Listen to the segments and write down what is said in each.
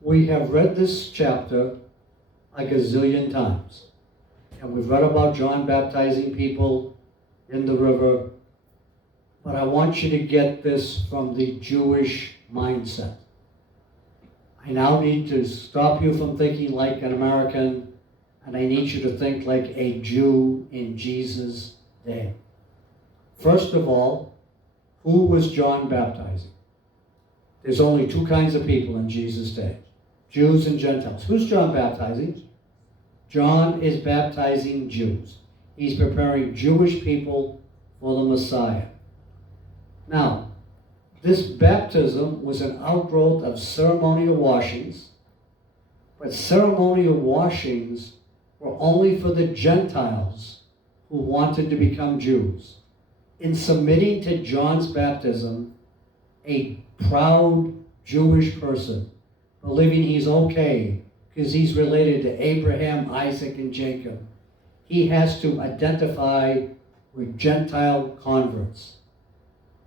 We have read this chapter a gazillion times. And we've read about John baptizing people in the river. But I want you to get this from the Jewish mindset. I now need to stop you from thinking like an American, and I need you to think like a Jew in Jesus' day. First of all, who was John baptizing? There's only two kinds of people in Jesus' day, Jews and Gentiles. Who's John baptizing? John is baptizing Jews. He's preparing Jewish people for the Messiah. Now, this baptism was an outgrowth of ceremonial washings, but ceremonial washings were only for the Gentiles who wanted to become Jews. In submitting to John's baptism, a proud Jewish person, believing he's okay because he's related to Abraham, Isaac, and Jacob, he has to identify with Gentile converts.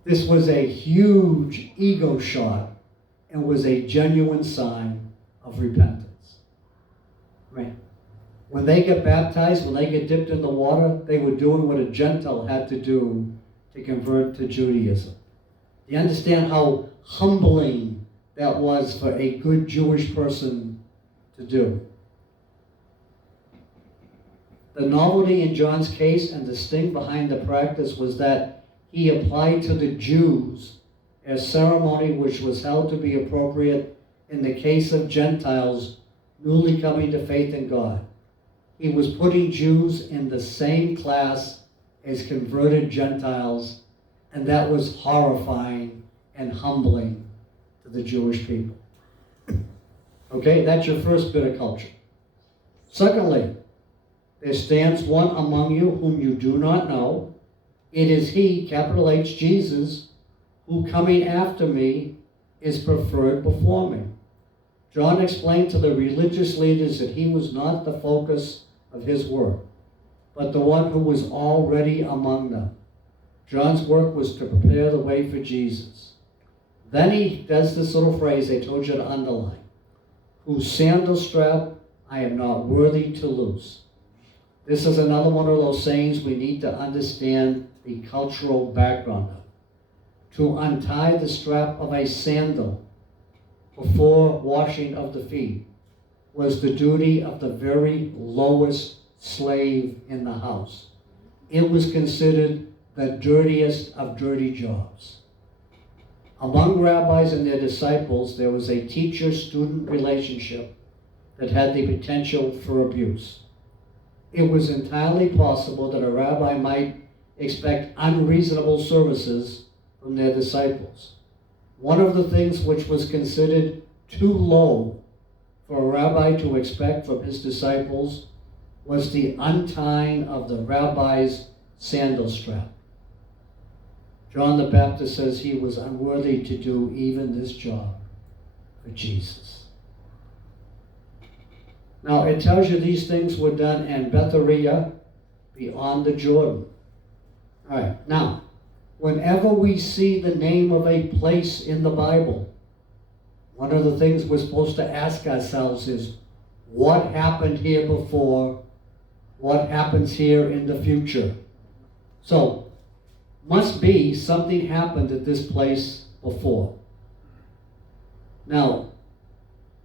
This was a huge ego shot and was a genuine sign of repentance. Right? When they get baptized, when they get dipped in the water, they were doing what a Gentile had to do to convert to Judaism. Do you understand how humbling that was for a good Jewish person to do? The novelty in John's case and the sting behind the practice was that he applied to the Jews a ceremony which was held to be appropriate in the case of Gentiles newly coming to faith in God. He was putting Jews in the same class as converted Gentiles, and that was horrifying and humbling to the Jewish people. Okay, that's your first bit of culture. Secondly, there stands one among you whom you do not know. It is he, capital H, Jesus, who coming after me is preferred before me. John explained to the religious leaders that he was not the focus of his work, but the one who was already among them. John's work was to prepare the way for Jesus. Then he does this little phrase I told you to underline, whose sandal strap I am not worthy to loose. This is another one of those sayings we need to understand the cultural background of. To untie the strap of a sandal before washing of the feet was the duty of the very lowest slave in the house. It was considered the dirtiest of dirty jobs. Among rabbis and their disciples, there was a teacher-student relationship that had the potential for abuse. It was entirely possible that a rabbi might expect unreasonable services from their disciples. One of the things which was considered too low for a rabbi to expect from his disciples was the untying of the rabbi's sandal strap. John the Baptist says he was unworthy to do even this job for Jesus. Now it tells you these things were done in Bethsaida beyond the Jordan. All right, now, whenever we see the name of a place in the Bible, one of the things we're supposed to ask ourselves is, what happened here before? What happens here in the future? So, must be something happened at this place before. Now,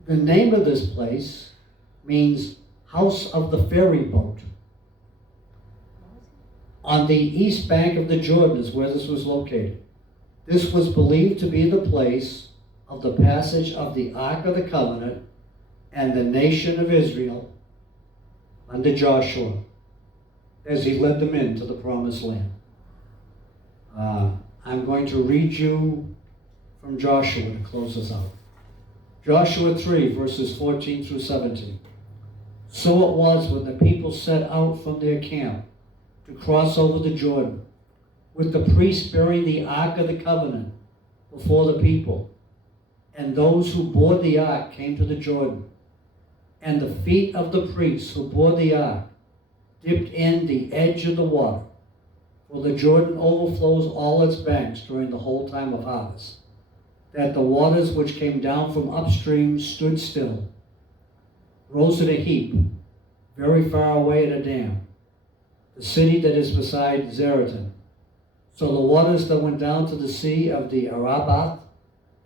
the name of this place means house of the ferry boat. On the east bank of the Jordan is where this was located. This was believed to be the place of the passage of the Ark of the Covenant and the nation of Israel under Joshua as he led them into the Promised Land. I'm going to read you from Joshua to close us out. Joshua 3, verses 14 through 17. So it was when the people set out from their camp to cross over the Jordan, with the priests bearing the Ark of the Covenant before the people. And those who bore the Ark came to the Jordan. And the feet of the priests who bore the Ark dipped in the edge of the water, for the Jordan overflows all its banks during the whole time of harvest. that the waters which came down from upstream stood still, rose in a heap, very far away at a dam, the city that is beside Zeratan. So the waters that went down to the sea of the Arabat,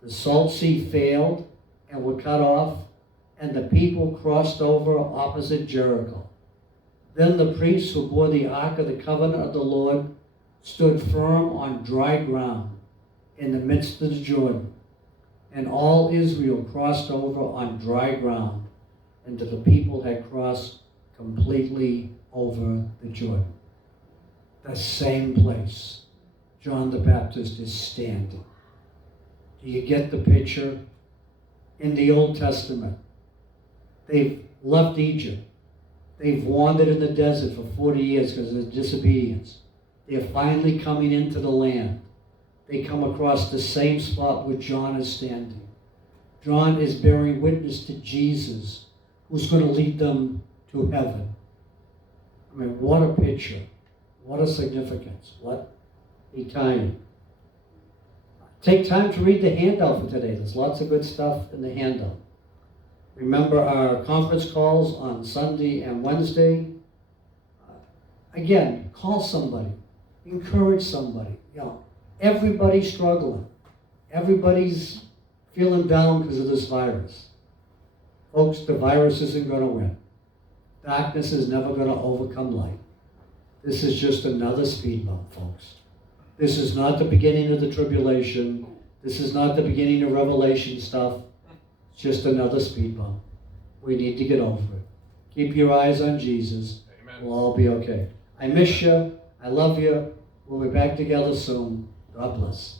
the salt sea, failed and were cut off, and the people crossed over opposite Jericho. Then the priests who bore the ark of the covenant of the Lord stood firm on dry ground in the midst of the Jordan, and all Israel crossed over on dry ground until the people had crossed completely over the Jordan. The same place John the Baptist is standing. Do you get the picture? In the Old Testament, they've left Egypt. They've wandered in the desert for 40 years because of disobedience. They're finally coming into the land. They come across the same spot where John is standing. John is bearing witness to Jesus, who's going to lead them to heaven. I mean, what a picture. What a significance. What a time. Take time to read the handout for today. There's lots of good stuff in the handout. Remember our conference calls on Sunday and Wednesday. Again, call somebody. Encourage somebody. You know, everybody's struggling. Everybody's feeling down because of this virus. Folks, the virus isn't going to win. Darkness is never going to overcome light. This is just another speed bump, folks. This is not the beginning of the tribulation. This is not the beginning of Revelation stuff. It's just another speed bump. We need to get over it. Keep your eyes on Jesus. Amen. We'll all be okay. I miss you. I love you. We'll be back together soon. God bless.